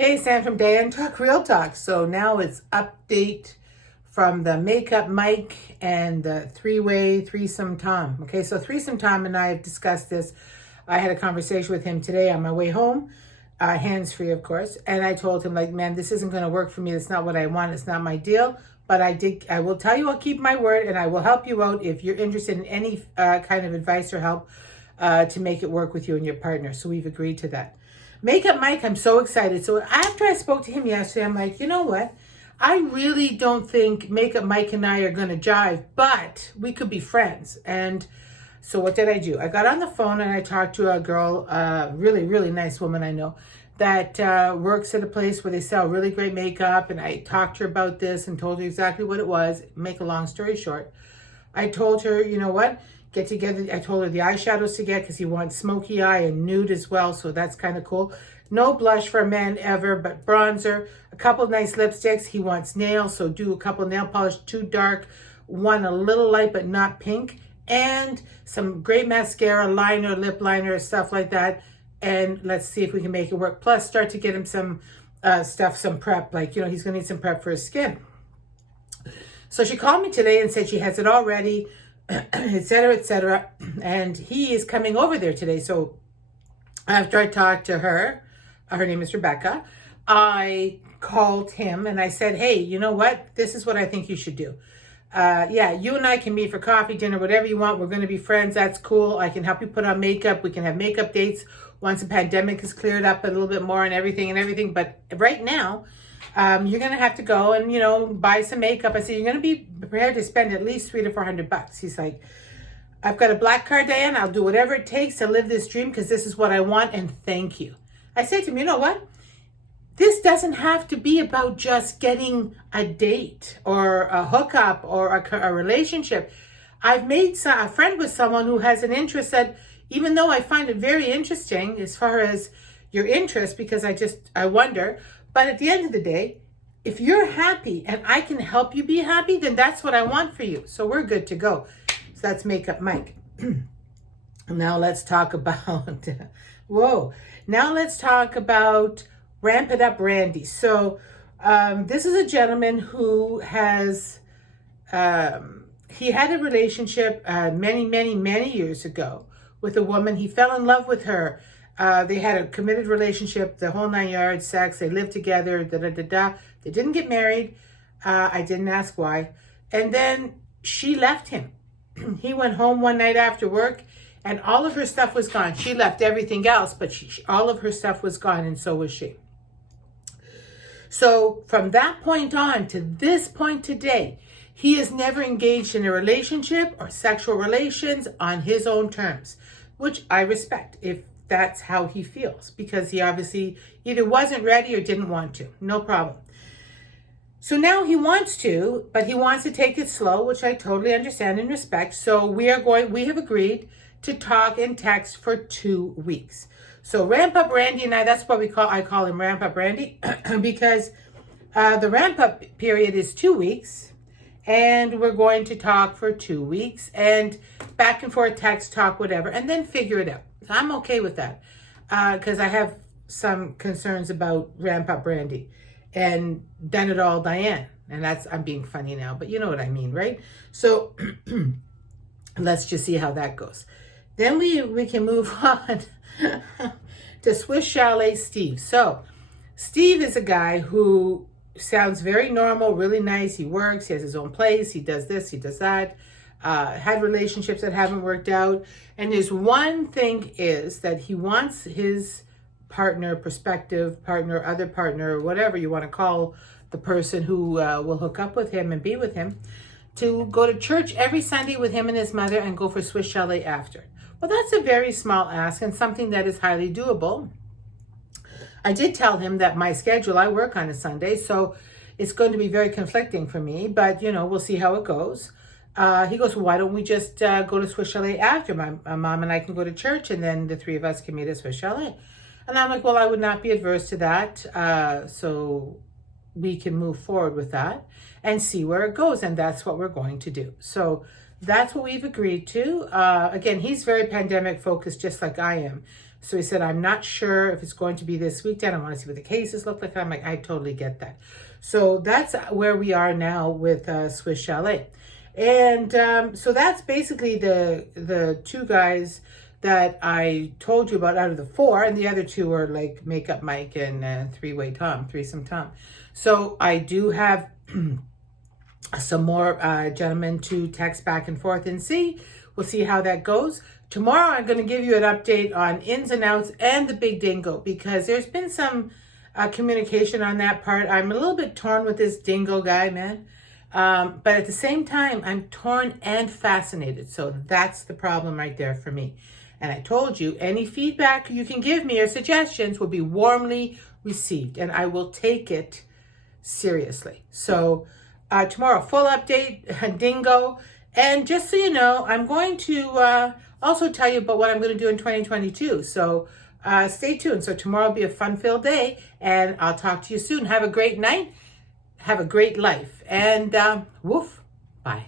Hey, Sam from Diane Talk Real Talk. So now it's update from the Makeup Mike and the three-way threesome Tom. Okay, so threesome Tom and I have discussed this. I had a conversation with him today on my way home, hands-free, of course. And I told him, like, man, this isn't going to work for me. It's not what I want. It's not my deal. But I will tell you, I'll keep my word, and I will help you out if you're interested in any kind of advice or help to make it work with you and your partner. So we've agreed to that. Makeup Mike, I'm so excited. So after I spoke to him yesterday, I'm like, you know what? I really don't think Makeup Mike and I are going to jive, but we could be friends. And so what did I do? I got on the phone and I talked to a girl, really, really nice woman I know, that works at a place where they sell really great makeup. And I talked to her about this and told her exactly what it was. Make a long story short, I told her, you know what? Get together. I told her the eyeshadows to get because he wants smoky eye and nude as well. So that's kind of cool. No blush for a man ever, but bronzer, a couple nice lipsticks. He wants nails, so do a couple nail polish, too dark, one a little light but not pink, and some great mascara, liner, lip liner, stuff like that. And let's see if we can make it work. Plus, start to get him some stuff, some prep. Like, you know, he's going to need some prep for his skin. So she called me today and said she has it all ready, etc., and he is coming over there today. So after I talked to her, her name is Rebecca, I called him and I said, hey, you know what? This is what I think you should do. Yeah, you and I can meet for coffee, dinner, whatever you want. We're going to be friends. That's cool. I can help you put on makeup. We can have makeup dates once the pandemic has cleared up a little bit more and everything. But right now, you're going to have to go and, you know, buy some makeup. I said, you're going to be prepared to spend at least $300 to $400. He's like, I've got a black card, Diane. I'll do whatever it takes to live this dream because this is what I want. And thank you. I said to him, you know what? This doesn't have to be about just getting a date or a hookup or a relationship. I've made a friend with someone who has an interest that, even though I find it very interesting as far as your interest, because I wonder, but at the end of the day, if you're happy and I can help you be happy, then that's what I want for you. So we're good to go. So that's Makeup Mike. Now let's talk about, whoa. Now let's talk about Ramp It Up Randy. So this is a gentleman who has, he had a relationship many years ago with a woman. He fell in love with her. They had a committed relationship, the whole 9 yards, sex. They lived together, They didn't get married. I didn't ask why. And then she left him. He went home one night after work and all of her stuff was gone. She left everything else, but all of her stuff was gone, and so was she. So from that point on to this point today, he has never engaged in a relationship or sexual relations on his own terms, which I respect if that's how he feels, because he obviously either wasn't ready or didn't want to. No problem. So now he wants to, but he wants to take it slow, which I totally understand and respect. So we have agreed to talk and text for 2 weeks. So Ramp Up Randy and that's what I call him Ramp Up Randy, because the ramp up period is 2 weeks, and we're going to talk for 2 weeks and back and forth text, talk, whatever, and then figure it out. So I'm okay with that because I have some concerns about Ramp Up Randy and Done It All Diane. And I'm being funny now, but you know what I mean, right? So let's just see how that goes. Then we can move on to Swiss Chalet Steve. So Steve is a guy who sounds very normal, really nice. He works, he has his own place, he does this, he does that. Had relationships that haven't worked out. And his one thing is that he wants his partner, prospective partner, other partner, or whatever you want to call the person who will hook up with him and be with him, to go to church every Sunday with him and his mother and go for Swiss Chalet after. Well, that's a very small ask and something that is highly doable. I did tell him that my schedule, I work on a Sunday, so it's going to be very conflicting for me, but, you know, we'll see how it goes. He goes, well, why don't we just go to Swiss Chalet after? My mom and I can go to church, and then the three of us can meet at Swiss Chalet. And I'm like, well, I would not be adverse to that, so we can move forward with that and see where it goes, and that's what we're going to do. So that's what we've agreed to. Again, he's very pandemic focused, just like I am. So he said, I'm not sure if it's going to be this weekend. I want to see what the cases look like. I'm like, I totally get that. So that's where we are now with Swiss Chalet. And so that's basically the two guys that I told you about out of the four, and the other two are like Makeup Mike and threesome Tom. So I do have some more gentlemen to text back and forth and see. We'll see how that goes. Tomorrow I'm going to give you an update on ins and outs and the big dingo, because there's been some communication on that part. I'm a little bit torn with this dingo guy, man. But at the same time, I'm torn and fascinated. So that's the problem right there for me. And I told you, any feedback you can give me or suggestions will be warmly received, and I will take it seriously. So tomorrow, full update, dingo. And just so you know, I'm going to also tell you about what I'm going to do in 2022. So stay tuned. So tomorrow will be a fun-filled day, and I'll talk to you soon. Have a great night. Have a great life. And woof. Bye.